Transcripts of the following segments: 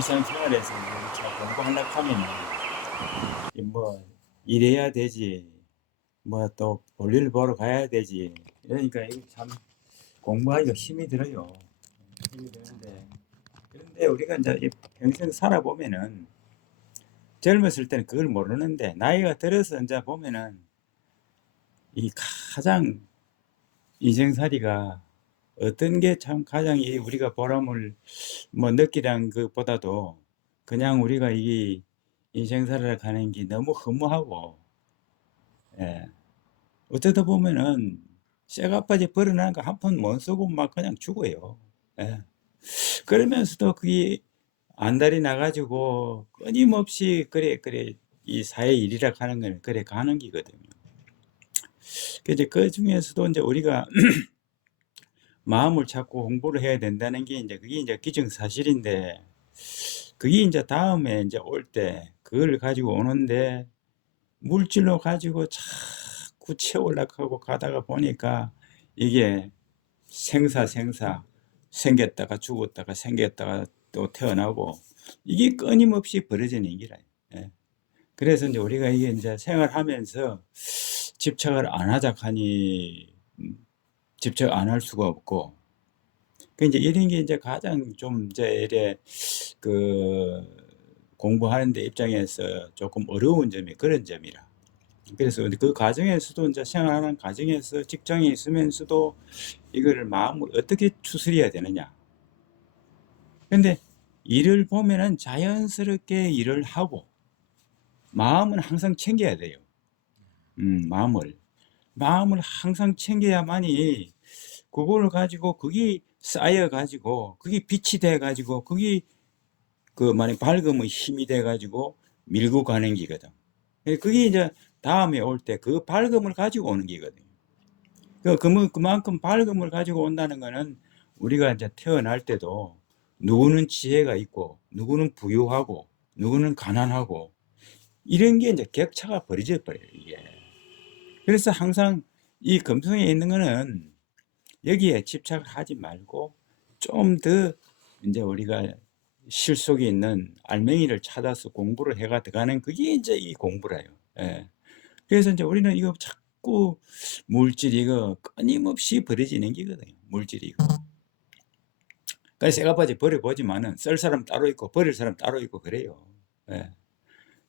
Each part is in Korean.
일상생활에서 잘 공부하려고 하면은 뭐 일해야 되지, 뭐 또 볼일 보러 가야 되지. 이러니까 이게 참 공부하기가 힘이 들어요. 힘이 드는데, 그런데 우리가 이제 평생 살아보면은 젊었을 때는 그걸 모르는데 나이가 들어서 이제 보면은 이 가장 인생살이가 어떤 게 참 가장 우리가 보람을 뭐 느끼란 것보다도 그냥 우리가 이 인생살이를 가는 게 너무 허무하고, 예, 어쩌다 보면은 쇠가빠지 버려놓은 거 한 푼 못 쓰고 막 그냥 죽어요. 예. 그러면서도 그게 안달이 나가지고 끊임없이 그래 이 사회 일이라 하는 건 그래 가는 기거든요. 이제 그 중에서도 이제 우리가 마음을 잡고 공부를 해야 된다는 게 이제 그게 이제 기정사실인데, 그게 이제 다음에 이제 올 때 그걸 가지고 오는데 물질로 가지고 자꾸 채우려고 하고 가다가 보니까 이게 생사 생겼다가 죽었다가 생겼다가 또 태어나고 이게 끊임없이 벌어지는 기라. 예. 그래서 이제 우리가 이게 이제 생활하면서 집착을 안 하자 하니 집착 안 할 수가 없고, 그 이제 이런 게 이제 가장 좀 이제 이래 그 공부하는 데 입장에서 조금 어려운 점이 그런 점이라. 그래서 그 과정에서도 이제 생활하는 과정에서 직장에 있으면서도 이거를 마음을 어떻게 추스려야 되느냐. 근데 일을 보면은 자연스럽게 일을 하고 마음은 항상 챙겨야 돼요. 마음을 항상 챙겨야만이 그걸 가지고 그게 쌓여 가지고 그게 빛이 돼 가지고 그게 그 만약 밝음의 힘이 돼 가지고 밀고 가는 기거든. 그게 이제 다음에 올 때 그 밝음을 가지고 오는 기거든요. 그만큼 밝음을 가지고 온다는 거는 우리가 이제 태어날 때도 누구는 지혜가 있고 누구는 부유하고 누구는 가난하고 이런 게 이제 격차가 벌어져 버려요, 이게. 그래서 항상 이 금성에 있는 거는 여기에 집착을 하지 말고 좀 더 이제 우리가 실속에 있는 알맹이를 찾아서 공부를 해가 들어가는 그게 이제 이 공부라요. 예. 그래서 이제 우리는 이거 자꾸 물질 이거 끊임없이 버려지는 기거든요. 물질이 이거. 그래서 쇠가빠지 버려보지만은 쓸 사람 따로 있고 버릴 사람 따로 있고 그래요. 예.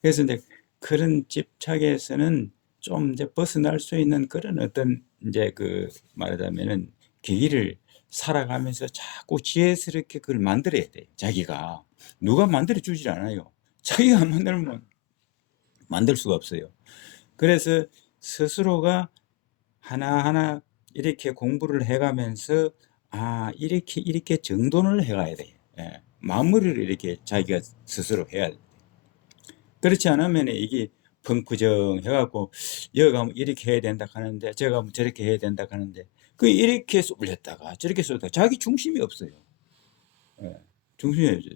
그래서 이제 그런 집착에서는 좀 이제 벗어날 수 있는 그런 어떤 이제 그 말하자면은 계기를 살아가면서 자꾸 지혜스럽게 그걸 만들어야 돼요. 자기가 누가 만들어 주질 않아요. 자기가 안 만들면 만들 수가 없어요. 그래서 스스로가 하나하나 이렇게 공부를 해가면서 이렇게 정돈을 해가야 돼요. 예. 마무리를 이렇게 자기가 스스로 해야 돼요. 그렇지 않으면 이게 펑크정 해갖고 여기 가면 이렇게 해야 된다 하는데 저기 가면 저렇게 해야 된다 하는데 그 이렇게 쏠렸다가 저렇게 쏠렸다가 자기 중심이 없어요. 예. 중심이 없어요.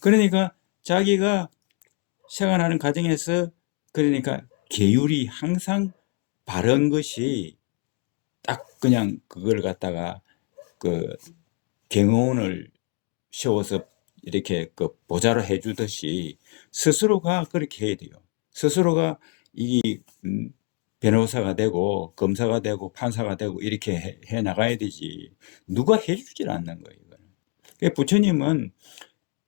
그러니까 자기가 생활하는 과정에서 그러니까 계율이 항상 바른 것이 딱 그냥 그걸 갖다가 그 경호원을 세워서 이렇게 그 보좌를 해주듯이 스스로가 그렇게 해야 돼요. 스스로가 이 변호사가 되고 검사가 되고 판사가 되고 이렇게 해 나가야 되지 누가 해주질 않는 거예요. 이거는. 부처님은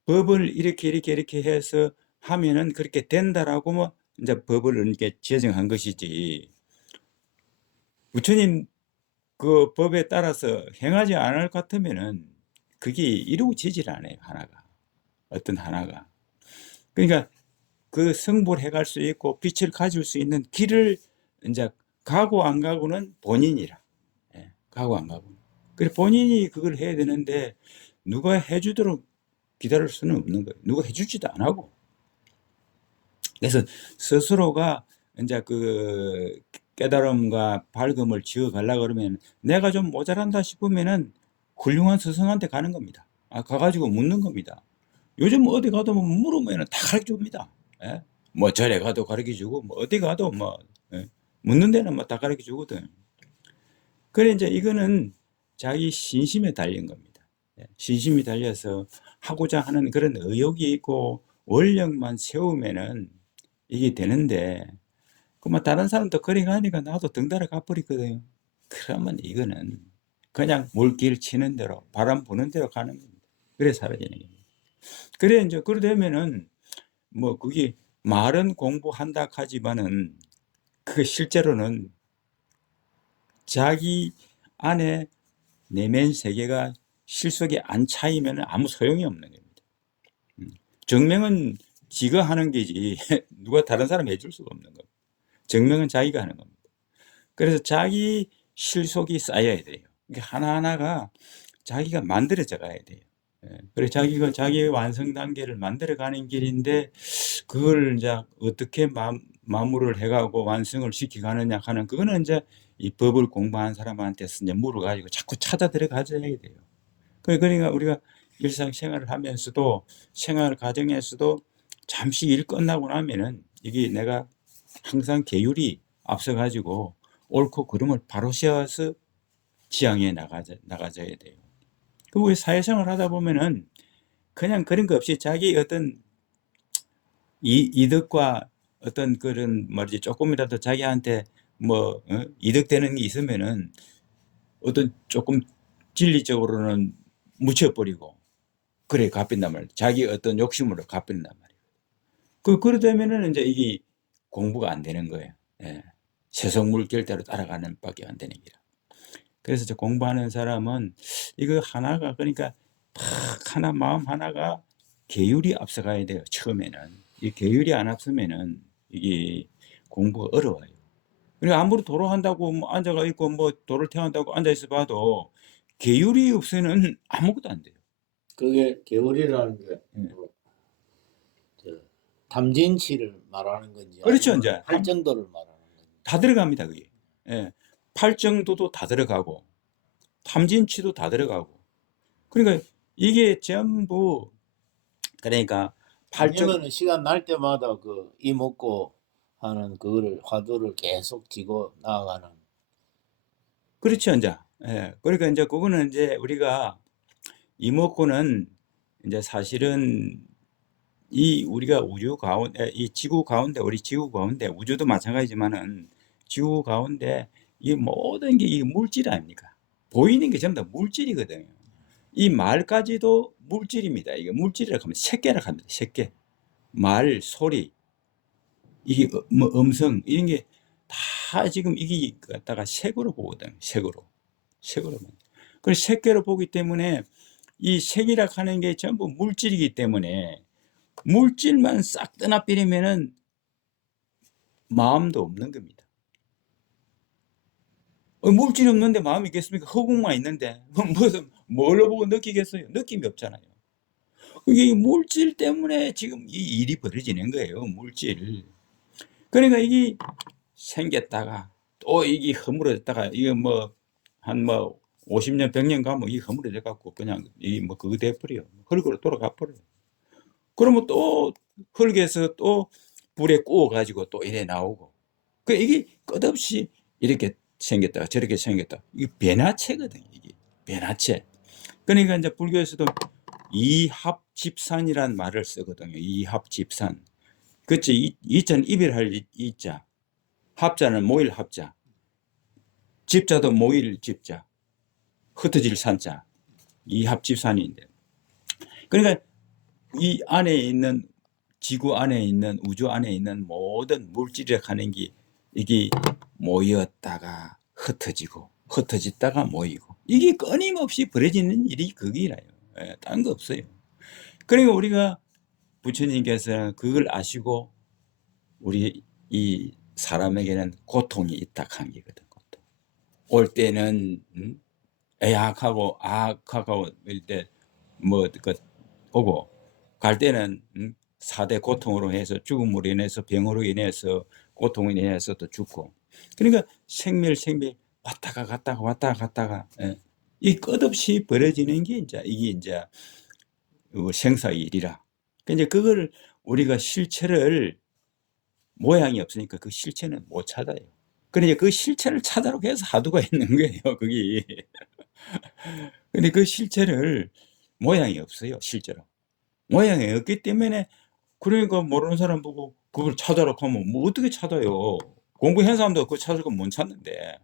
법을 이렇게 해서 하면은 그렇게 된다라고 뭐 이제 법을 이렇게 제정한 것이지, 부처님 그 법에 따라서 행하지 않을 것 같으면은 그게 이루어지질 않아요. 하나가 어떤 하나가. 그러니까 그 성불해 갈 수 있고 빛을 가질 수 있는 길을 이제 가고 안 가고는 본인이라. 예, 가고 안 가고. 그래 본인이 그걸 해야 되는데 누가 해주도록 기다릴 수는 없는 거예요. 누가 해주지도 안 하고. 그래서 스스로가 이제 그 깨달음과 밝음을 지어 가려고 그러면 내가 좀 모자란다 싶으면은 훌륭한 스승한테 가는 겁니다. 가가지고 묻는 겁니다. 요즘 어디 가도 뭐 물으면은 다 가르쳐 줍니다. 예? 뭐 절에 가도 가르쳐 주고 뭐 어디 가도 뭐 예? 묻는 데는 뭐 다 가르쳐 주거든. 그래 이제 이거는 자기 신심에 달린 겁니다. 예? 신심이 달려서 하고자 하는 그런 의욕이 있고 원력만 세우면은 이게 되는데 그뭐 다른 사람도 그리 가니까 나도 덩달아 가버리거든요. 그러면 이거는 그냥 물길 치는 대로 바람 부는 대로 가는 겁니다. 그래 사라지는 겁니다. 그래 인제 그래 되면은 뭐 그게 말은 공부한다 하지만은 그 실제로는 자기 안에 내면 세계가 실속에 안 차이면은 아무 소용이 없는 겁니다. 음. 증명은 지가 하는 게지 누가 다른 사람이 해줄 수가 없는 겁니다. 증명은 자기가 하는 겁니다. 그래서 자기 실속이 쌓여야 돼요. 이게 하나하나가 자기가 만들어져 가야 돼요. 예. 그래서 자기가 자기의 완성 단계를 만들어 가는 길인데 그걸 인제 어떻게 마무를 해 가고 완성을 시켜 가느냐 하는 그거는 인제 이 법을 공부한 사람한테서 인제 물어 가지고 자꾸 찾아 들어가져야 돼요. 그러니까 우리가 일상생활을 하면서도 생활 과정에서도 잠시 일 끝나고 나면은 이게 내가 항상 계율이 앞서 가지고 옳고 그름을 바로 세워서 지향해 나가져야 돼요. 그 우리 사회생활 하다 보면은 그냥 그런 거 없이 자기 어떤 이득과 어떤 그런 말이지 쪼끔이라도 자기한테 뭐 이득되는 게 있으면은 어떤 쪼끔 진리적으로는 묻혀 버리고 그래 갚힌단 말이에요. 자기 어떤 욕심으로 갚힌단 말이에요. 그러다면은 인제 이게 공부가 안 되는 거예요. 예. 세속물 결대로 따라가는 밖에 안 되는 기라. 그래서 저 공부하는 사람은 이거 하나가 그러니까 딱 하나 마음 하나가 계율이 앞서가야 돼요 처음에는. 이 계율이 안 앞서면은 이게 공부가 어려워요. 그러니까 아무리 도로 한다고 뭐 앉아가 있고 뭐 도를 태운다고 앉아 있어 봐도 계율이 없이는 아무것도 안 돼요. 그게 계율이라는 게 예. 뭐 저 탐진치를 말하는 건지 그렇죠 아니면 인제. 팔정도를 말하는 건지. 다 들어갑니다 그게. 예. 팔정도도 다 들어가고 탐진치도 다 들어가고 그러니까 이게 전부 그러니까 팔정 아니면은 시간 날 때마다 그 이목고 하는 그거를 화두를 계속 쥐고 나아가는. 그렇죠 인제. 예. 그러니까 인제 그거는 인제 우리가 이목구는 인제 사실은 이 우리가 우주 가운데 이 지구 가운데 우리 지구 가운데 우주도 마찬가지지만은 지구 가운데 이 모든 게 이 물질 아닙니까? 보이는 게 전부 다 물질이거든요. 이 말까지도 물질입니다. 이게 물질이라고 하면 색계라 합니다. 색계. 말, 소리, 이게 뭐 음성 이런 게 다 지금 이게 갖다가 색으로 보거든요. 색으로. 색으로. 그래서 색계로 보기 때문에 이 색이라 하는 게 전부 물질이기 때문에 물질만 싹 떠나버리면은 마음도 없는 겁니다. 물질이 없는데 마음이 있겠습니까? 허공만 있는데 무슨 뭘로 보고 느끼겠어요? 느낌이 없잖아요. 이게 이 물질 때문에 지금 이 일이 벌어지는 거예요, 물질. 그러니까 이게 생겼다가 또 이게 허물어졌다가 이게 뭐 한 뭐 50 년, 100년 가면 이게 허물어져 갖고 그냥 이 뭐 그거 돼 버려요. 흙으로 돌아가 버려요. 그러면 또 흙에서 또 불에 구워 가지고 또 이래 나오고. 이게 끝없이 이렇게 생겼다가 저렇게 생겼다. 이게 변화체거든요 이게. 변화체. 그러니까 인제 불교에서도 이합집산이라는 말을 쓰거든요. 이합집산. 그치. 이자는 이별할 이자. 합자는 모일 합자. 집자도 모일 집자. 흩어질 산자. 이합집산인데. 그러니까 이 안에 있는 지구 안에 있는 우주 안에 있는 모든 물질이라 하는 게 이게 모였다가 흩어지고 흩어졌다가 모이고 이게 끊임없이 벌어지는 일이 그기라요. 예, 딴 거 없어요. 그러니까 우리가 부처님께서는 그걸 아시고 우리 이 사람에게는 고통이 있다 한 게거든. 고통. 올 때는 애악하고 악하고 이럴 때 뭐 그 오고 갈 때는 4대 고통으로 해서 죽음으로 인해서 병으로 인해서 고통으로 인해서 또 죽고 그러니까 생멸 왔다가 갔다가 왔다가 갔다가 예. 이 끝없이 벌어지는 게 인제 이게 인제 생사의 일이라. 그러니까 이제 그거를 우리가 실체를 모양이 없으니까 그 실체는 못 찾아요. 그러니까 그 실체를 찾으라고 해서 화두가 있는 거예요 그게. 근데 그 실체를 모양이 없어요 실제로. 모양이 없기 때문에 그러니까 모르는 사람 보고 그걸 찾아라 하면 뭐 어떻게 찾아요. 공부한 사람도 그거 찾을 건 못 찾는데.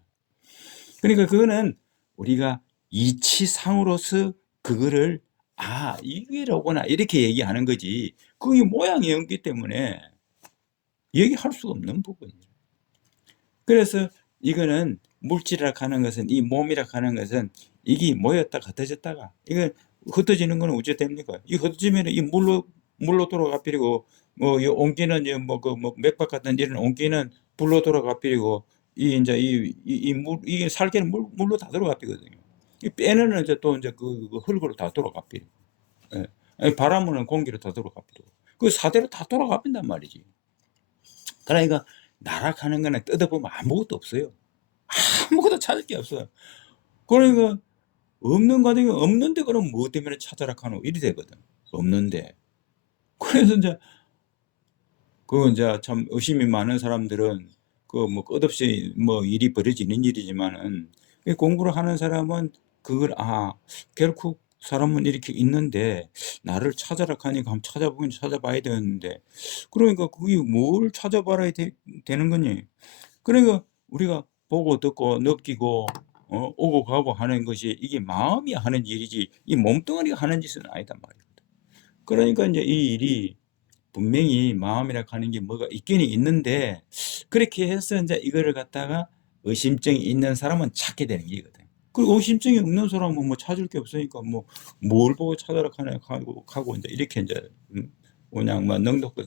그러니까 그거는 우리가 이치상으로서 그거를 '아 이게로구나.' 이렇게 얘기하는 거지 그게 모양이 없기 때문에 얘기할 수가 없는 부분이에요. 그래서 이거는 물질이라 하는 것은 이 몸이라 하는 것은 이게 모였다가 흩어졌다가 이거 흩어지는 거는 어찌 됩니까? 이 흩어지면은 이 물로 돌아가 버리고 뭐 이 옹기는 뭐 그 뭐 맥박 같은 이런 옹기는 불로 돌아가 버리고 이 인제 이 물 이게 살균은 물로 다 돌아가 버리거든요. 이 빼는 이제 또 인제 그 흙으로 다 돌아가 버리고 예. 이 바람은 공기로 다 돌아가 버리고 그 사대로 다 돌아가 버린단 말이지. 그러니까 나락하는 거는 뜯어보면 아무것도 없어요. 아무것도 찾을 게 없어요. 그러니까 없는 과정이 없는데 그럼 뭐 때문에 찾아라 카노 이리 되거든. 없는데. 그래서 인제 그 인제 참 의심이 많은 사람들은 그 뭐 끝없이 뭐 일이 벌어지는 일이지만은 이 공부를 하는 사람은 그걸 '아 결국 사람은 이렇게 있는데 나를 찾아라 하니까 한번 찾아보긴 찾아봐야 되는데' 그러니까 그게 뭘 찾아봐야 되는 거니? 그러니까 우리가 보고 듣고 느끼고 오고 가고 하는 것이 이게 마음이 하는 일이지 이 몸뚱아리가 하는 짓은 아니단 말이거든. 그러니까 인제 이 일이 분명히 마음이라 하는 게 뭐가 있기는 있는데 그렇게 해서 인제 이거를 갖다가 의심증이 있는 사람은 찾게 되는 일이거든. 그리고 의심증이 없는 사람은 뭐 찾을 게 없으니까 뭐 뭘 보고 찾아라 하냐 하고 인제 이렇게 인제 그냥 뭐 넋놓고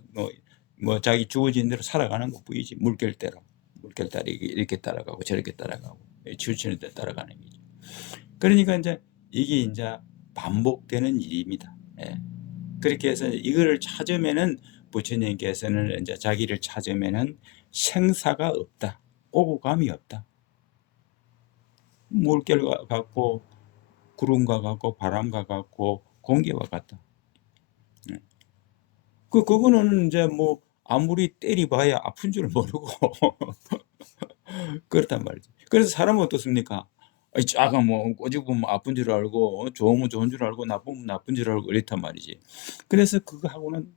뭐 자기 주어진 대로 살아가는 것뿐이지 물결대로. 물결대로 이렇게 따라가고 저렇게 따라가고 치우치는 데 따라가는 거지. 그러니까 인제 이게 인제 반복되는 일입니다. 예. 그렇게 해서 이거를 찾으면은 부처님께서는 인제 자기를 찾으면은 생사가 없다. 오고 감이 없다. 물결과 같고 구름과 같고 바람과 같고 공기와 같다. 예. 그거는 인제 뭐 아무리 때려 봐야 아픈 줄 모르고 그렇단 말이지. 그래서 사람은 어떻습니까? 아이 작아 뭐 꼬집으면 아픈 줄 알고 좋으면 좋은 줄 알고 나쁘면 나쁜 줄 알고 이렇단 말이지. 그래서 그거하고는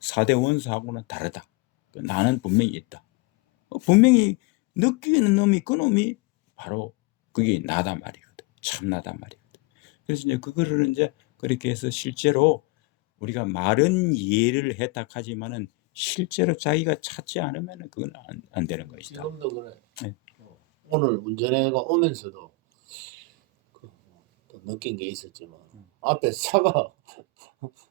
4대 원소하고는 다르다. 그 나는 분명히 있다. 분명히 느끼는 놈이 그 놈이 바로 그게 나단 말이거든. 참나단 말이거든. 그래서 이제 그거를 인제 그렇게 해서 실제로 우리가 말은 이해를 했다 하지만은 실제로 자기가 찾지 않으면은 그건 안 되는 것이다. 지금도 그래. 네. 오늘 운전해 오면서도 그 또 느낀 게 있었지만 음. 앞에 차가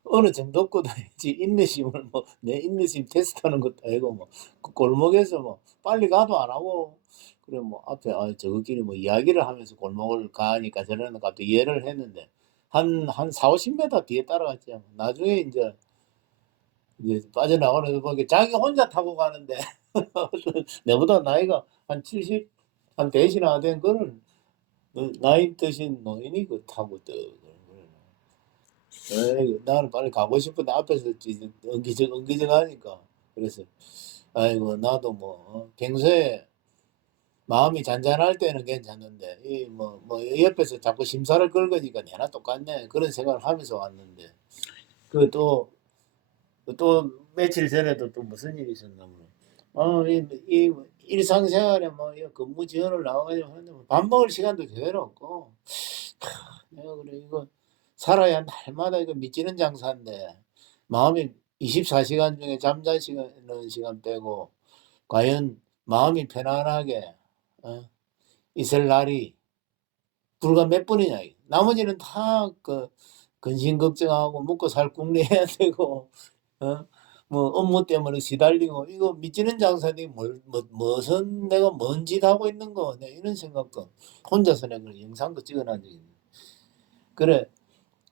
어느 정도 꺼다야지 인내심을 뭐 내 인내심 테스트하는 것도 아니고 뭐 그 골목에서 뭐 빨리 가도 안 하고 그래 뭐 앞에 저것끼리 뭐 이야기를 하면서 골목을 가니까 저러는 갑자기 이해를 했는데 한 40-50 미터 뒤에 따라갔지. 나중에 이제 빠져나가는 거 보니까 자기 혼자 타고 가는데 내보다 나이가 한 70 한 대시나 된 거를 나이 드신 노인이 그 타고 떠 에이 나는 빨리 가고 싶은데 앞에서 이제 엉기적엉기적하니까 그래서 아이고 나도 뭐 평소에 마음이 잔잔할 때는 괜찮은데 이 옆에서 자꾸 심사를 걸으니까 '내나 똑같네.' 그런 생각을 하면서 왔는데 그 또 며칠 전에도 또 무슨 일이 있었냐면 이 일상생활에 뭐 이 근무 지원을 나와 가지고 하는데 뭐 밥 먹을 시간도 제대로 없고 내가 그래 이거 살아야 날마다 이거 미치는 장사인데 마음이 24 시간 중에 잠자시는 시간 빼고 과연 마음이 편안하게 있을 날이 불과 몇 분이냐 이거. 나머지는 다 그 근심 걱정하고 먹고 살 궁리해야 되고 어 뭐 업무 때문에 시달리고 '이거 미치는 장사인데 무슨 내가 뭔 짓 하고 있는 거.' 내 이런 생각도 혼자서 내가 그 영상도 찍어 놔 적이 있는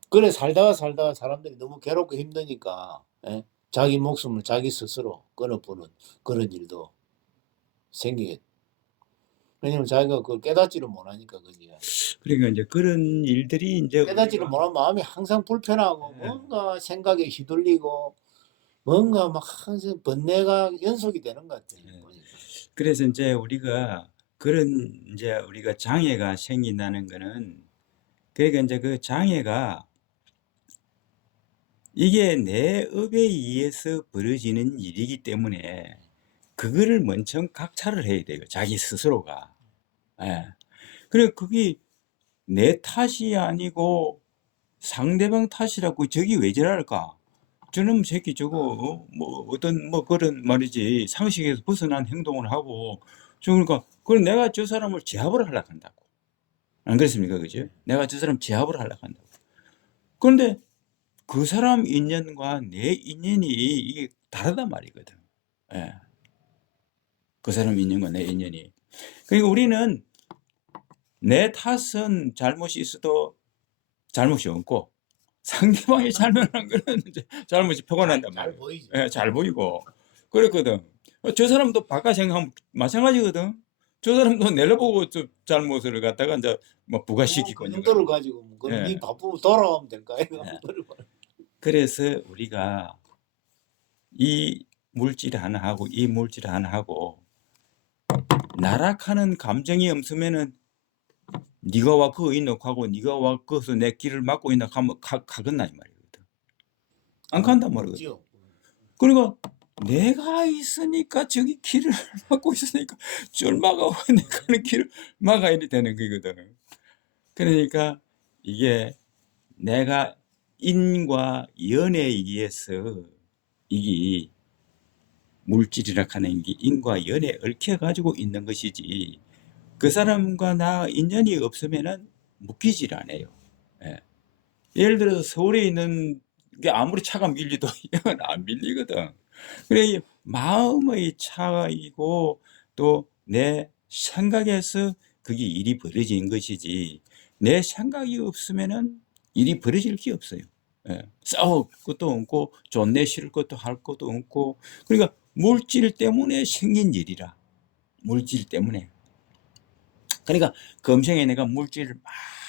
그래 살다가 사람들이 너무 괴롭고 힘드니까 예 자기 목숨을 자기 스스로 끊어버는 그런 일도 생기게 왜냐면 자기가 그걸 깨닫지를 못하니까 그게. 그러니까 인제 그런 일들이 인제 깨닫지를 우리가 못하면 마음이 항상 불편하고 예. 뭔가 생각에 휘둘리고 뭔가 막 항상 번뇌가 연속이 되는 것 같아요 예. 보니까. 그래서 인제 우리가 그런 인제 우리가 장애가 생긴다는 거는 그러니까 인제 그 장애가 이게 내 업에 의해서 벌어지는 일이기 때문에 그거를 먼저 각찰을 해야 돼요, 자기 스스로가. 예. 그래 그게 내 탓이 아니고 상대방 탓이라고 '저기 왜 저럴까? 저놈 새끼 저거 뭐 어떤 뭐 그런 말이지 상식에서 벗어난 행동을 하고 저 그러니까 그걸 내가 저 사람을 제압을 하려고 한다고. 안 그렇습니까? 그죠? 내가 저 사람 제압을 하려고 한다고. 그런데 그 사람 인연과 내 인연이 이게 다르단 말이거든. 예. 그 사람 인연과 내 인연이. 그러니까 우리는 내 탓은 잘못이 있어도 잘못이 없고 상대방이 잘못한 거는 이제 잘못이 표가 난단 잘 말이에요. 보이지. 예, 잘 보이고. 그랬거든. 저 사람도 바깥 생각하면 마찬가지거든. 저 사람도 내려보고 저 잘못을 갖다가 인제 뭐 부과시키고 그 있는 정도를 거지. 가지고 뭐 그럼 네 예. 바쁘면 돌아오면 될까 이거 예. 그걸 말. 그래서 우리가 이 물질 하나하고 이 물질 하나하고 나락하는 감정이 없으면은 네가 와 거기 있노 하고 네가 와 거기서 내 길을 막고 있나 하면 가겠나 이 말이거든. 안 간단 말이거든. 없지요. 그러니까 내가 있으니까 저기 길을 막고 있으니까 쫄 막아 내가 가는 길을 막아야 되는 거거든. 그러니까 이게 내가 인과 연에 의해서 이게 물질이라 하는 게 인과 연에 얽혀 가지고 있는 것이지 그 사람과 나 인연이 없으면은 묶이질 않아요. 예. 예를 들어서 서울에 있는 게 아무리 차가 밀려도 이건 안 밀리거든. 그래 이 마음의 차이고 또 내 생각에서 그게 일이 벌어지는 것이지 내 생각이 없으면은 일이 벌어질 게 없어요. 예. 싸울 것도 없고 존내 싫을 것도 할 것도 없고 그러니까 물질 때문에 생긴 일이라. 물질 때문에. 그러니까 금생에 내가 물질을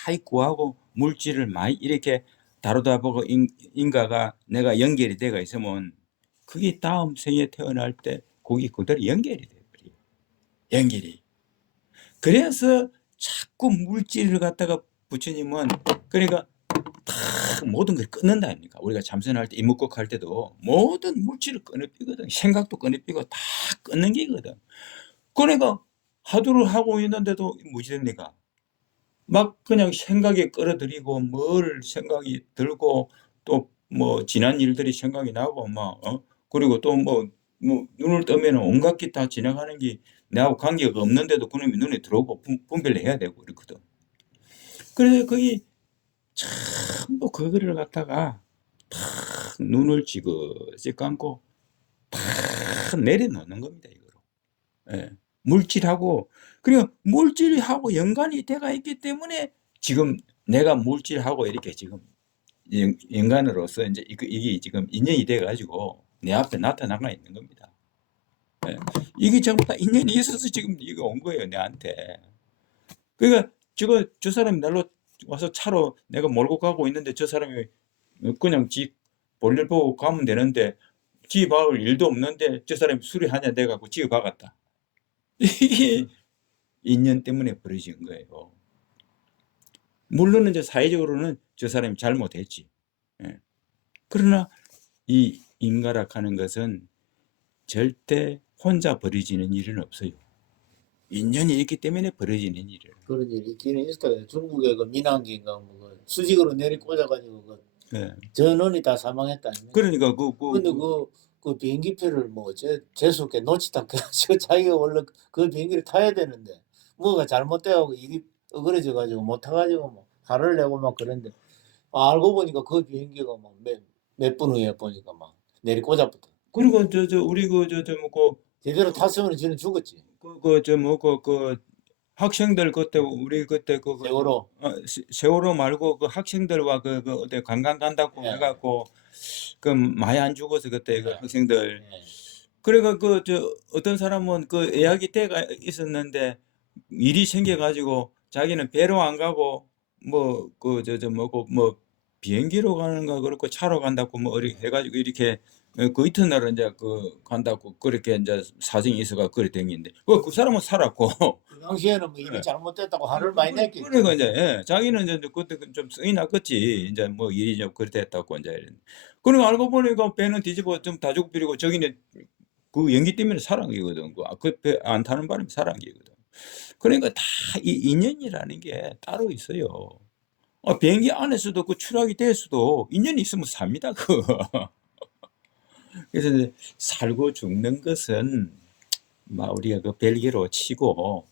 많이 구하고 물질을 많이 이렇게 다루다 보고 인과가 내가 연결이 되어 있으면 그게 다음 생에 태어날 때 거기 그대로 연결이 돼 버려요. 연결이. 그래서 자꾸 물질을 갖다가 부처님은 그러니까 다 모든 걸 끊는다 아닙니까? 우리가 참선할 때 이목구өх 할 때도 모든 물질을 끊어 피거든. 생각도 끊어 피고 다 끊는 게거든. 그러니까 화두를 하고 있는데도 무지 됩니까? 막 그냥 생각에 끌어들이고 뭘 생각이 들고 또 뭐 지난 일들이 생각이 나고 막 그리고 또 뭐 눈을 뜨면은 온갖 게 다 지나가는 게 나하고 관계가 없는데도 그놈이 눈에 들어오고 분별을 해야 되고 그렇거든. 그래서 거기 전부 그거를 갖다가 탁 눈을 지그시 감고 탁 내려놓는 겁니다 이거로. 예. 물질하고 그리고 물질하고 연관이 돼가 있기 때문에 지금 내가 물질하고 이렇게 지금 인간으로서 인제 이게 지금 인연이 돼 가지고 내 앞에 나타나가 있는 겁니다. 예. 이게 전부 다 인연이 있어서 지금 이거 온 거예요, 내한테. 그러니까 저 사람이 날로 와서 차로 내가 몰고 가고 있는데 저 사람이 그냥 지 볼일 보고 가면 되는데 지 박을 일도 없는데 저 사람이 술이 한잔 돼 갖고 지어 박았다. 이게 인연 때문에 벌어진 거예요. 물론 이제 사회적으로는 저 사람이 잘못했지. 예. 그러나 이 인과락하는 것은 절대 혼자 벌어지는 일은 없어요. 인연이 있기 때문에 벌어지는 일이에요. 그런 일이 있기는 있어요. 중국의 그 민항기인가 뭐그 수직으로 내리 꽂아 가지고 그 예. 전원이 다 사망했다 아닙니까? 그러니까 근데 그 비행기표를 뭐 재수없게 놓치다 해 가지고 자기가 원래 그 비행기를 타야 되는데 뭐가 잘못돼 갖고 일이 어그러져 가지고 못 타 가지고 뭐 화를 내고 막 그랬는데 알고 보니까 그 비행기가 뭐 몇 분 후에 보니까 막 내리 꽂아버렸다. 그리고 우리 뭐 제대로 탔으면 쟤는 죽었지. 학생들 그때 우리 그때 세월호. 세월호 말고 그 학생들과 어디 관광 간다고 해 예. 갖고 그 많이 안 죽어서 그때 그 예. 학생들. 예. 그래가 어떤 사람은 그 예약이 때가 있었는데 일이 생겨 가지고 자기는 배로 안 가고 뭐 뭐고 뭐 비행기로 가는가 그렇고 차로 간다고 뭐 이렇게 해 가지고 이렇게 그 이튿날은 이제 간다고 그렇게 이제 사정이 있어가 그래 댕기는데 그 사람은 살았고 그 당시에는 뭐 일이 예. 잘못됐다고 화를 많이 냈겠죠. 그러니까 이제 예. 자기는 이제 그때 좀 성이 났겠지. 인제 뭐 일이 좀 그랬다고 인제 이랬는데. 그리고 알고 보니까 배는 뒤집어 좀 다죽 비리고 저기는 그 연기 때문에 살아간 게거든. 그 배 안 타는 바람에 살아간 게거든. 그러니까 다 이 인연이라는 게 따로 있어요. 비행기 안에서도 그 추락이 됐어도 인연이 있으면 삽니다 그래서 이제 살고 죽는 것은 막 우리가 그 별개로 치고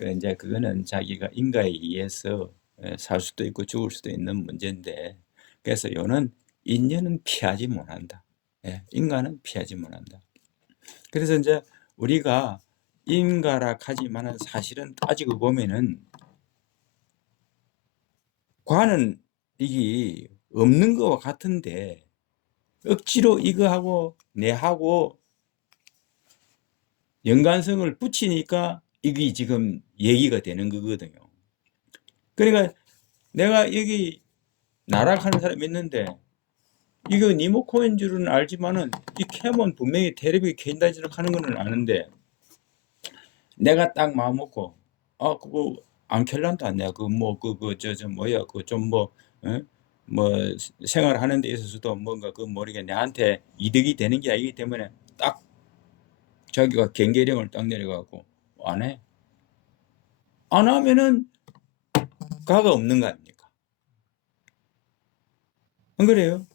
인제 그거는 자기가 인가에 의해서 살 수도 있고 죽을 수도 있는 문제인데 그래서 요는 인연은 피하지 못한다. 예. 인간은 피하지 못한다. 그래서 인제 우리가 인가라 하지만은 사실은 따지고 보면은 과는 이게 없는 거와 같은데 억지로 이거하고 내하고 연관성을 붙이니까 이게 지금 얘기가 되는 거거든요. 그러니까 내가 여기 나락하는 사람이 있는데 이거 니모코인 줄은 알지만은 이 캠은 분명히 테레비에 켠다지를 하는 거는 아는데 내가 딱 마음 먹고 그거 안 켤란다. 내가 뭐야 좀 뭐 뭐 생활하는 데 있어서도 뭔가 모르게 내한테 이득이 되는 게 아니기 때문에 딱 자기가 경계령을 딱 내려 갖고 안 해. 안 하면은 가가 없는 거 아닙니까? 안 그래요?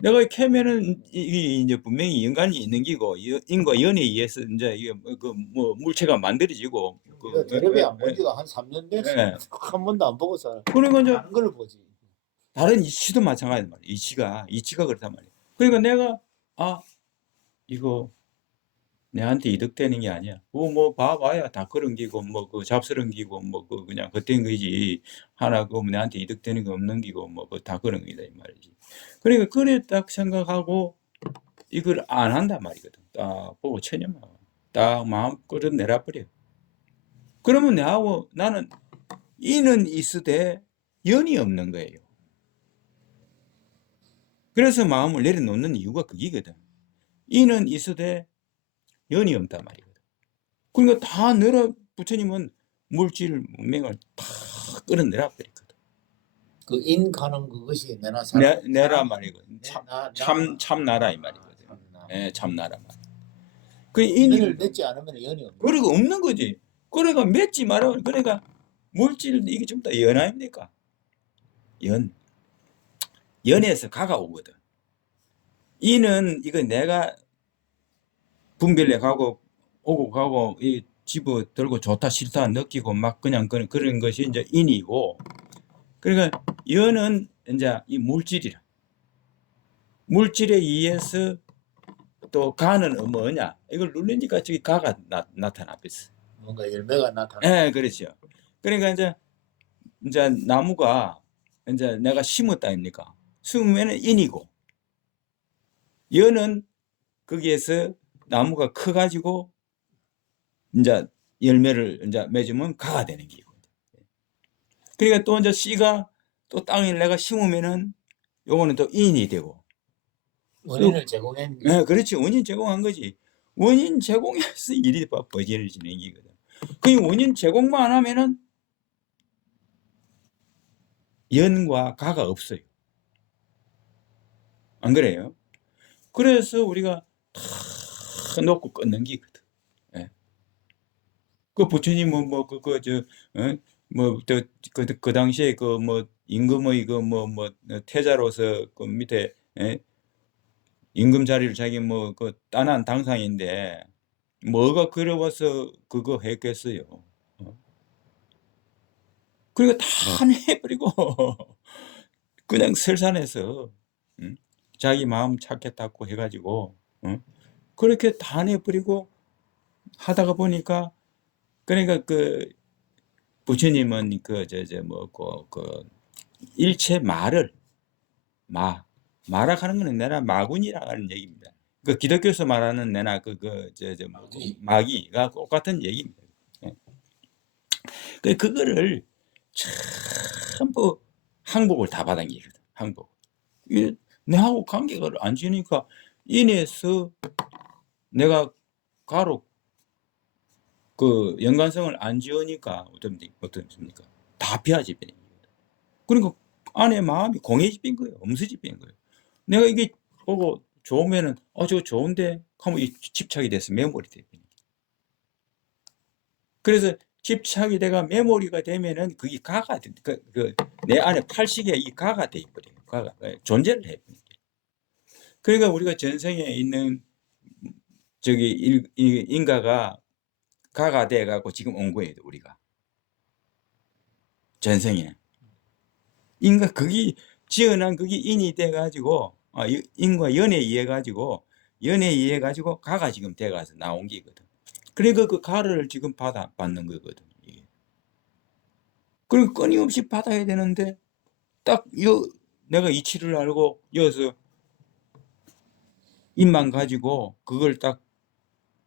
내가 캐면은 이게 인제 분명히 연관이 있는 기고 인과 연에 의해서 인제 이게 물체가 만들어지고 우리가 텔레비 안 본 지가 한 3년 됐어. 예. 한 번도 안 보고 살아. 그러니까 인제 다른 걸 보지. 다른 이치도 마찬가지란 말이에요. 이치가 그렇단 말이에요. 그러니까 내가 '아 이거 내한테 이득되는 게 아니야. 그거 뭐 봐 봐야 다 그런 기고 잡스러운 기고 그냥 헛된 거지. 하나 내한테 이득되는 게 없는 기고 다 그런 거다.' 이 말이지. 그러니까 그래 딱 생각하고 이걸 안 한단 말이거든. 딱 보고 체념하고 딱 마음 끌어내라 버려. 그러면 내하고 나는 인은 있으되 연이 없는 거예요. 그래서 마음을 내려놓는 이유가 그기거든. 인은 있으되 연이 없단 말이거든. 그러니까 다 부처님은 물질 문명을 다 끌어내라 버렸거든. 그 인 가는 그것이 내나 내라 말이거든. 참나라 이 말이거든. 참나. 예, 참나라 말. 그 인을 인을 맺지 않으면 연이 없는. 그리고 없는 거지. 그러니까 맺지 마라. 그러니까 물질 이게 전부 다 연 아닙니까? 연. 연에서 가가 오거든. 이는 이거 내가 분별해 가고 오고 가고 이 집어 들고 좋다 싫다 느끼고 막 그냥 그런 것이 인제 인이고 그러니까 연은 인제 이 물질이라. 물질에 의해서 또 가는 뭐냐 이걸 누르니까 저기 가가 나타나 버렸어. 뭔가 열매가 나타나. 예, 그렇죠. 그러니까 인제 나무가 인제 내가 심었다 아닙니까? 심으면은 인이고 연은 거기에서 나무가 커 가지고 인제 열매를 인제 맺으면 가가 되는 기고. 그러니까 또 인제 씨가 또 땅에 내가 심으면은 요거는 또 인이 되고. 또 원인을 제공한 게. 예, 그렇지. 원인 제공한 거지. 원인 제공해서 일이 벌어지는 기거든. 그 원인 제공만 안 하면은 연과 가가 없어요. 안 그래요? 그래서 우리가 다 놓고 끊는 기거든. 예. 그 부처님은 그 당시에 임금의 태자로서 그 밑에 예? 임금 자리를 자기 따난 당상인데 뭐가 그려워서 그거 했겠어요. 그러니까 다 내버리고 그냥 설산에서 자기 마음 찾겠다고 해 가지고 그렇게 다 내버리고 하다가 보니까 그러니까 부처님은 일체 마를 마라고 하는 거는 내나 마군이라는 얘기입니다. 기독교에서 말하는 내나 마귀가 똑같은 얘기입니다. 예. 그거를 전부 항복을 다 받은 얘기거든, 항복. 이 내하고 관계가 안 지으니까 인에서 내가 가로 그 연관성을 안 지으니까 어떻습니까? 다 비아집이 그러니까 아내 마음이 공해집인 거예요. 엄수집인 거예요. 내가 이게 보고 좋으면은 저거 좋은데 하면 이 집착이 돼서 메모리 돼. 그래서 집착이 돼가 메모리가 되면은 그게 가가 돼. 내 안에 팔식에 이 가가 돼 버려요. 가가 존재를 해 버려요. 그러니까 우리가 전생에 있는 저기 인가가 가가 돼 갖고 지금 온 거예요, 우리가. 전생에. 인가 그게 지어난 그게 인이 돼 가지고 인과 연에 의해 가지고 가가 지금 돼 가서 나온 게거든. 그러니까 그 가를 지금 받는 거거든, 이게. 그리고 끊임없이 받아야 되는데 딱 내가 이치를 알고 여기서 인만 가지고 그걸 딱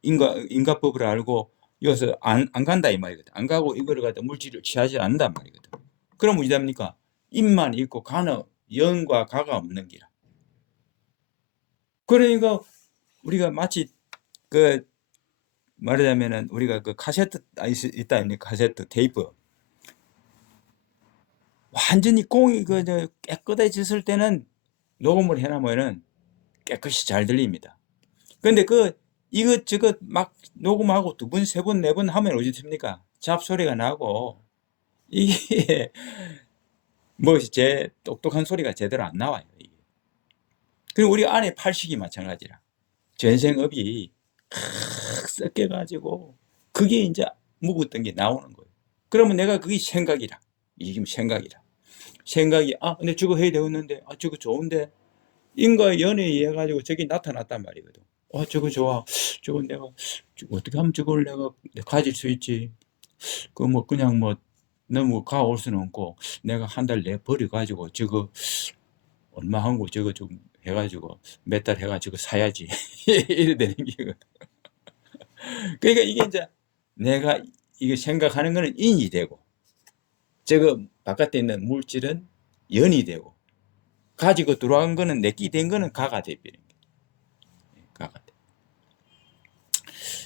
인과법을 알고 여기서 안 간다 이 말이거든. 안 가고 이거를 갖다 물질을 취하지 않는단 말이거든. 그럼 어찌 됩니까? 인만 있고 가는 연과 가가 없는 기라. 그러니까 우리가 마치 그 말하자면은 우리가 그 카세트 있다 아닙니까? 카세트 테이프. 완전히 공이 깨끗해졌을 때는 녹음을 해 놓으면은 깨끗이 잘 들립니다. 근데 이것저것 막 녹음하고 2번, 3번, 4번 하면 어찌 됩니까? 잡소리가 나고 이게 제 똑똑한 소리가 제대로 안 나와요, 이게. 그리고 우리 안에 팔식이 마찬가지라. 전생업이 섞여 가지고 그게 인제 묵었던 게 나오는 거예요. 그러면 내가 그게 생각이라. 이게 지금 생각이라. 생각이 근데 저거 해야 되겠는데. 저거 좋은데. 인과 연에 의해 가지고 저게 나타났단 말이거든. 저거 좋아. 저거 내가 어떻게 하면 저걸 내가 가질 수 있지. 그냥 너무 가올 수는 없고 내가 한 달 내에 벌여 가지고 저거 얼마 한 거 저거 좀 해 가지고 몇 달 해 가지고 사야지. 이래 되는 거거든. 그러니까 이게 인제 내가 이게 생각하는 거는 인이 되고 저거 바깥에 있는 물질은 연이 되고 가지고 들어간 거는 내게 된 거는 가가 돼 버린 거예요. 가가 돼.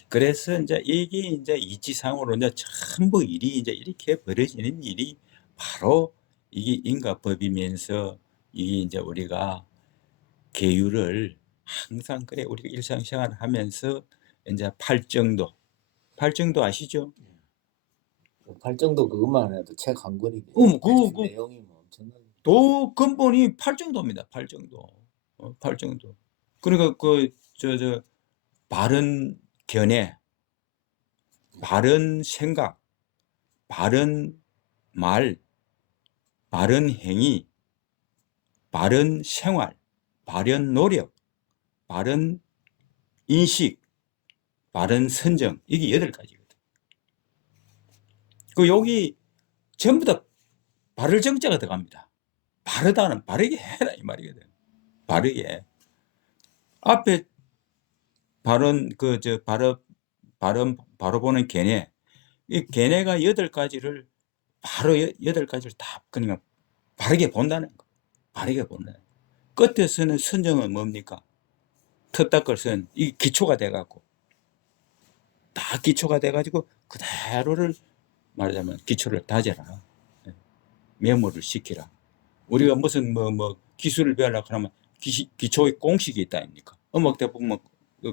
그래서 인제 이게 인제 이치상으로 인제 전부 일이 인제 이렇게 벌어지는 일이 바로 이게 인과법이면서 이게 인제 우리가 계율을 항상 그래 우리가 일상생활을 하면서 인제 팔정도 아시죠? 팔정도 그것만 해도 책 한 권이 내용이 뭐 엄청나게. 근본이 팔정도입니다, 팔정도. 팔정도. 그러니까 바른 견해, 바른 생각, 바른 말, 바른 행위, 바른 생활, 바른 노력, 바른 인식, 바른 선정 이게 8가지거든. 여기 전부 다 바를 정자가 들어갑니다. 바르다는 바르게 해라 이 말이거든. 바르게. 앞에 바른 바로 보는 견해. 이 견해가 8가지를 바로 8가지를 다 그냥 바르게 본다는 거. 바르게 본다는 거. 끝에서는 선정은 뭡니까? 터닦을선 이 기초가 돼 갖고 다 기초가 돼 가지고 그대로를 말하자면 기초를 다져라. 예. 메모를 시키라. 우리가 무슨 기술을 배우려고 하면 기초의 공식이 있다 아닙니까? 음악대 보면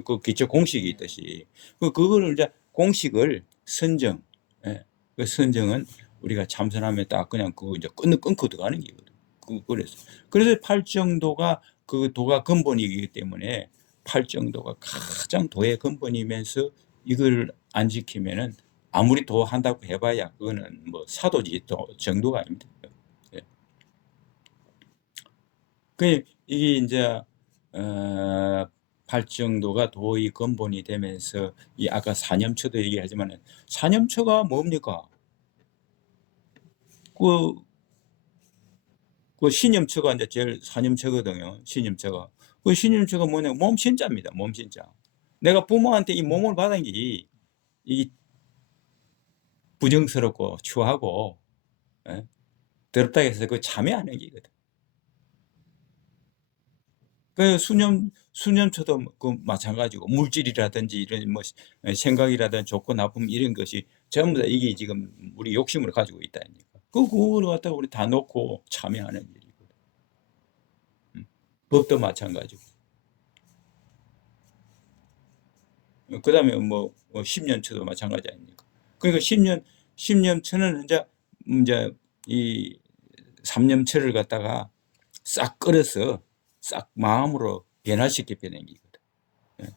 그 기초 공식이 있듯이 그거를 이제 공식을 선정. 예. 그 선정은 우리가 참선하면 딱 그냥 그거 이제 끊고 들어가는 거거든. 그래서 팔정도가 그 도가 근본이기 때문에 팔정도가 가장 도의 근본이면서 이걸 안 지키면은 아무리 도한다고 해 봐야 그거는 사도지 정도가 아닙니다. 예. 이게 인제 팔정도가 도의 근본이 되면서 이 아까 사념처도 얘기하지만은 사념처가 뭡니까? 그 신념처가 인제 제일 사념처거든요, 신념처가. 신념처가 뭐냐면 몸신자입니다, 몸신자. 내가 부모한테 이 몸을 받은 게 이 부정스럽고 추하고 예 더럽다 해서 참여 안 하는 게거든. 그 수념초도 그 마찬가지고 물질이라든지 이런 뭐 생각이라든지 좋고 나쁨 이런 것이 전부 다 이게 지금 우리 욕심을 가지고 있다니까. 그걸 갖다가 우리 다 놓고 참여하는 일이거든. 법도 마찬가지고. 그다음에 뭐 10년처도 마찬가지 아닙니까? 그러니까 10년처는 인제 이 삼념처를 갖다가 싹 끌어서 싹 마음으로 변화시켜 버리는 거거든. 예.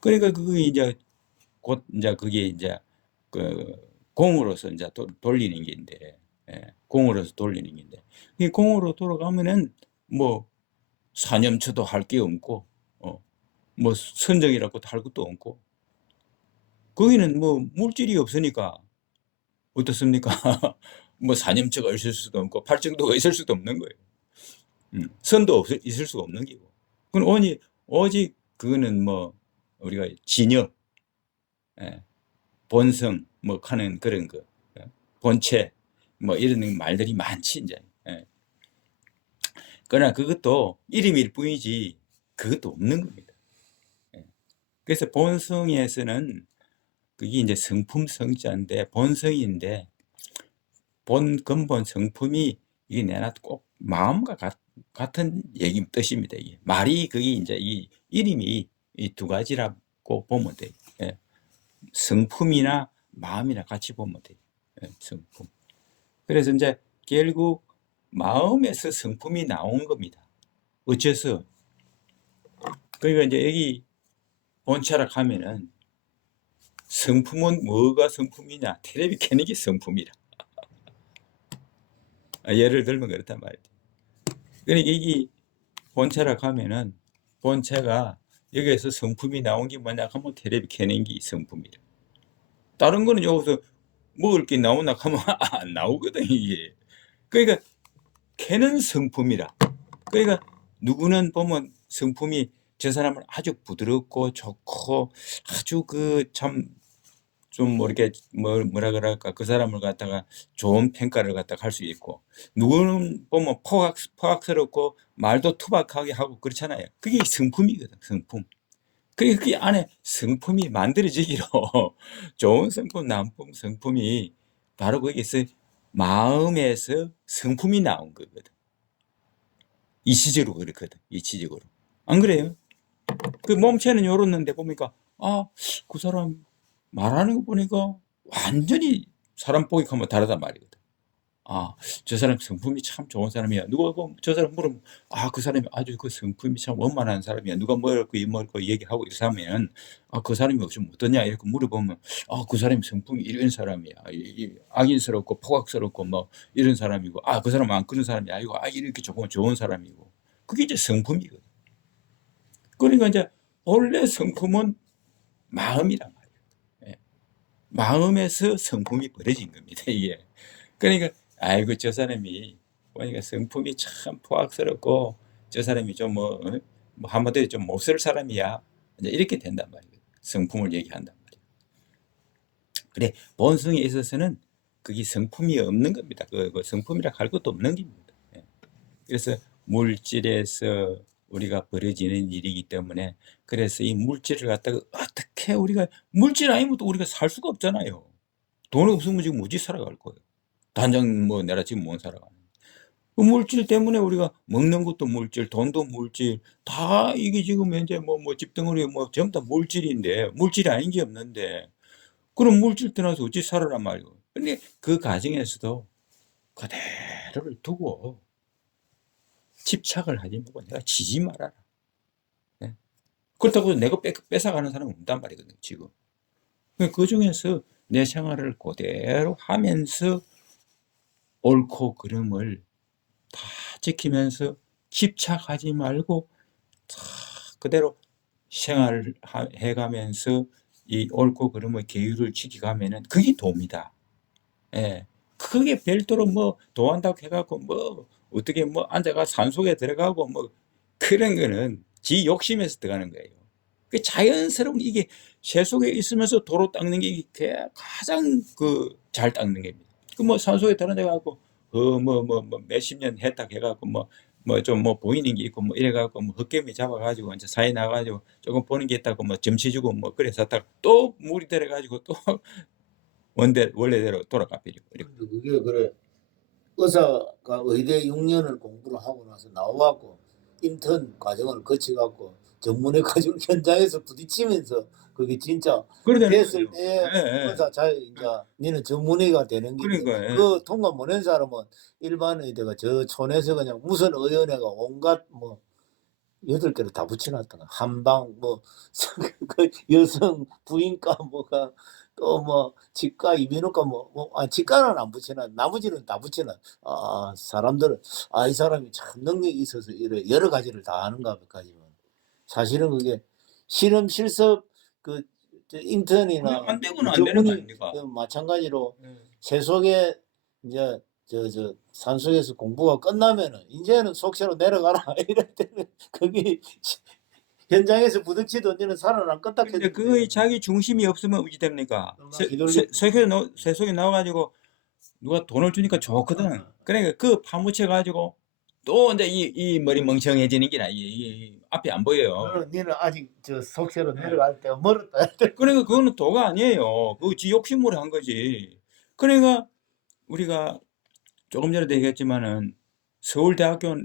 그러니까 그게 인제 곧 인제 그게 인제 그 공으로서 인제 돌리는 긴데, 예, 공으로서 돌리는 긴데 이 공으로 돌아가면은 뭐 사념처도 할 게 없고 뭐 선정이라고도 할 것도 없고 거기는 뭐 물질이 없으니까 어떻습니까? 뭐 사념처가 있을 수도 없고 팔정도가 있을 수도 없는 거예요. 선도 있을 수가 없는 거고. 그건 오직 그거는 뭐 우리가 진여, 예, 본성 뭐 하는 그런 거, 예, 본체 뭐 이런 말들이 많지 인제. 예. 그러나 그것도 이름일 뿐이지 그것도 없는 겁니다. 예. 그래서 본성에서는 그게 인제 성품 성자인데 본성인데 근본 성품이 이게 내나 꼭 마음과 같은 얘기 뜻입니다 이게. 말이 그게 인제 이 이름이 이 두 가지라고 보면 돼요. 예. 성품이나 마음이나 같이 보면 돼요. 예, 성품. 그래서 인제 결국 마음에서 성품이 나온 겁니다. 어째서? 그러니까 인제 여기 본철학하면은 성품은 뭐가 성품이냐? 텔레비 켜는 게 성품이라. 예를 들면 그렇단 말이죠. 그러니까 이 본체락하면은 본체가 여기에서 성품이 나온 게 뭐냐 하면 텔레비 켜는 게 성품이라. 다른 거는 여기서 먹을 게 나오나 하면 안 나오거든 이게. 그러니까 켜는 성품이라. 그러니까 누구는 보면 성품이 저 사람은 아주 부드럽고 좋고 아주 그 참 좀 뭐 이렇게 뭐라 그럴까 그 사람을 갖다가 좋은 평가를 갖다가 할 수 있고 누구는 보면 포악스럽고 말도 투박하게 하고 그렇잖아요. 그게 성품이거든 성품. 그러니까 그 안에 성품이 만들어지기로 좋은 성품 나쁜 성품이 바로 거기서 마음에서 성품이 나온 거거든. 이치적으로 그렇거든 이치적으로. 안 그래요? 그 몸체는 요렇는데 보니까 그 사람 말하는 거 보니까 완전히 사람 보기하면 다르단 말이거든. '아 저 사람 성품이 참 좋은 사람이야.' 누가 저 사람 물으면 '그 사람이 아주 그 성품이 참 원만한 사람이야.' 누가 뭐라고 이뭐라고 얘기하고 이렇게 하면 그 사람이 좀 어떠냐?' 이렇게 물어보면 '그 사람이 성품이 이런 사람이야. 이 악인스럽고 포악스럽고 뭐 이런 사람이고 그 사람은 그런 사람이 아니고 이렇게 조금 좋은 사람이고.' 그게 이제 성품이거든. 그러니까 인제 본래 성품은 마음이란 말이에요. 예. 마음에서 성품이 벌어진 겁니다 이게. 그러니까 '아이고 저 사람이 보니까 성품이 참 포악스럽고 저 사람이 좀 뭐 한마디로 좀 못 살 사람이야.' 이제 이렇게 된단 말이에요. 성품을 얘기한단 말이에요. 그래 본성에 있어서는 그게 성품이 없는 겁니다. 그 성품이라 할 것도 없는 겁니다. 예. 그래서 물질에서 우리가 벌어지는 일이기 때문에 그래서 이 물질을 갖다가 어떻게 우리가 물질 아니면 또 우리가 살 수가 없잖아요. 돈 없으면 지금 어찌 살아갈 거예요. 당장 뭐 내가 지금 못 살아가는데. 그 물질 때문에 우리가 먹는 것도 물질, 돈도 물질, 다 이게 지금 현재 뭐 집덩어리 뭐 전부 다 물질인데 물질이 아닌 게 없는데 그럼 물질 떠나서 어찌 살아란 말이에요. 근데 그 과정에서도 그대로를 두고 집착을 하지 말고 내가 지지 말아라. 예. 그렇다고 내가 뺏어가는 사람은 없단 말이거든요, 지금. 그중에서 내 생활을 그대로 하면서 옳고 그름을 다 지키면서 집착하지 말고 다 그대로 생활을 해 가면서 이 옳고 그름의 계율을 지켜가면은 그게 도입니다. 예. 크게 별도로 뭐 도한다고 해 갖고 뭐 어떻게 뭐 앉아가 산속에 들어가고 뭐 그런 거는 지 욕심에서 들어가는 거예요. 그 자연스러운 이게 세속에 있으면서 도로 닦는 게 이게 가장 잘 닦는 겁니다. 그 뭐 산속에 들어가 갖고 몇십 년 했다 해 갖고 뭐 뭐 좀 뭐 보이는 게 있고 뭐 이래 갖고 뭐 헛개미 잡아 가지고 인제 사이 나가 가지고 쪼금 보는 게 있다고 뭐 점치 주고 뭐 그래 샀다가 또 물이 들어 가지고 또 원래대로 돌아가 버리고 이래. 근데 그게 그래 의사가 의대 6 년을 공부를 하고 나서 나와 갖고 인턴 과정을 거쳐 갖고 전문의 과정을 현장에서 부딪히면서 그게 진짜 그래 되는 됐을 거죠. 때 예예. 의사 잘 인자 니는 전문의가 되는 긴데 그러니까 예. 그 통과 못 한 사람은 일반 의대가 저 촌에서 그냥 무슨 의원회가 온갖 뭐 8개를 다 붙여 놨더라. 한방 뭐 그 여성 부인과 뭐가 또 뭐 치과, 이비인후과 치과는 안 붙여 놨 나머지는 다 붙여 놨. 아 사람들은 '아 이 사람이 참 능력이 있어서 이래 여러 가지를 다 아는가 보까지만 사실은 그게 실험 실습 그 저 그게 인턴이나 안 되고는 안 되는 거 전문의 아닙니까? 마찬가지로 예. 세속에 인제 산속에서 공부가 끝나면은 "인제는 속세로 내려가라." 이럴 때는 그게 현장에서 부딪히던 니는 살아남 껐다 근데 해도 그거의 자기 중심이 없으면 어찌 됩니까? 막 휘둘리고 세속에 나와 가지고 누가 돈을 주니까 좋거든. 그러니까 그 파묻혀 가지고 또 인제 이 머리 멍청해지는 게나 이 앞이 안 보여요. 너는 니는 아직 속세로 예. 내려갈 때가 멀었다. 그러니까 그거는 도가 아니에요. 그거 지 욕심으로 한 거지. 그러니까 우리가 조금 전에도 얘기했지만은 서울대학교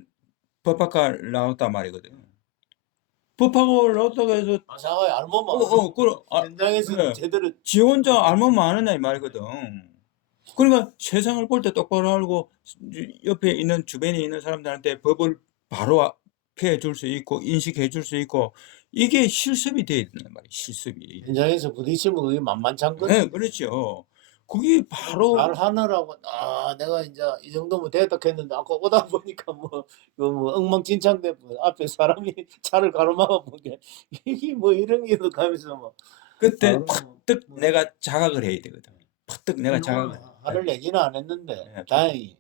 법학과 나왔단 말이거든. 법학을 나왔다고 해서 마상하게 알면만 현장에서는 예. 제대로 지 혼자 알면만 아느냐 이 말이거든. 그러니까 세상을 볼 때 똑바로 알고 옆에 있는 주변에 있는 사람들한테 법을 바로 폐해 줄 수 있고 인식해 줄 수 있고 이게 실습이 돼야 된단 말이에요, 실습이. 현장에서 부딪히면 그게 만만찮 예 거지. 그렇죠. 그게 바로 잘하느라고 '아 내가 인제 이 정도면 됐다.' 했는데 아까 오다 보니까 엉망진창돼 앞에 사람이 차를 가로막아 보게 이게 뭐 이런 게도 가면서 뭐 그때 바로 퍼뜩 내가 자각을 해야 되거든. 퍼뜩 내가 자각을 그동안 화를 내지는 않았는데 예. 다행히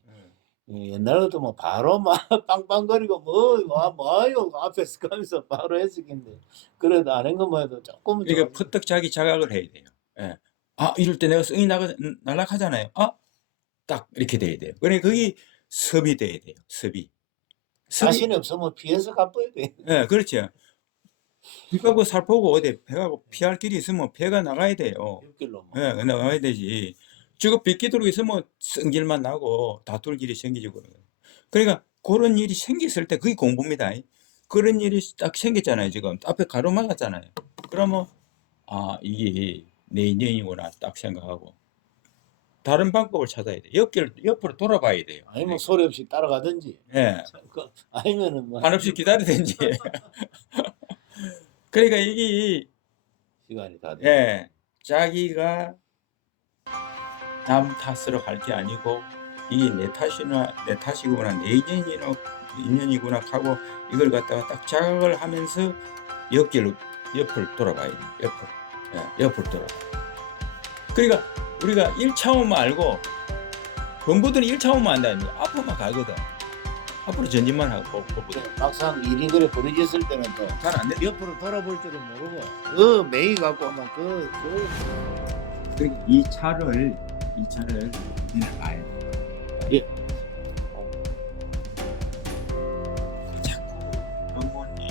옛날 같으면 뭐 바로 막 빵빵거리고 "뭐요?" 앞에서 가면서 바로 했을 텐데 그래도 안 한 것만 해도 쪼끔은 그러니까 좋아진 퍼뜩 자기 자각을 해야 돼요. 예. 아 이럴 때 내가 성이 날아가잖아요. 딱 이렇게 돼야 돼요. 그러니까 그게 섭이 돼야 돼요, 섭이. 섭이 자신이 없으면 피해서 갚아야 돼. 예 그렇죠. 배 가고 살 보고 어디 배 가고 피할 길이 있으면 배가 나가야 돼요. 옆길로 뭐. 예 나가야 되지. 지금 빗기들고 있으면 성질만 나고 다툴 일이 생기고 그래요. 그러니까 고런 일이 생겼을 때 그게 공부입니다. 그런 일이 딱 생겼잖아요 지금. 앞에 가로막았잖아요. 그러면 '아 이게 내 인연이구나.' 딱 생각하고 다른 방법을 찾아야 돼요. 옆으로 돌아봐야 돼요. 아니면 소리 없이 따라가든지 예. 아니면은 뭐 한없이 기다리든지. 그러니까 이게 시간이 다 돼. 예. 자기가 남 탓으로 갈 게 아니고 '이게 내 탓이구나. 내 인연이구나.' 하고 이걸 갖다가 딱 자각을 하면서 옆을 돌아봐야 돼요. 옆을 돌아봐요. 그러니까 우리가 1차원만 알고 범부들은 1차원만 안다니까. 앞으로만 가거든. 앞으로 전진만 하고 보거든. 막상 일이 그래 벌어졌을 때는 또 잘 안 돼. 옆으로 돌아볼 줄은 모르고 매이 갖고 막 그러니까 이 차를 그냥 봐야 돼. 예.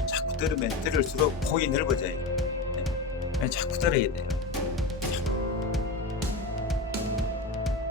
자꾸 들으면 들을수록 폭이 넓어져요. 자꾸 들어야 돼요.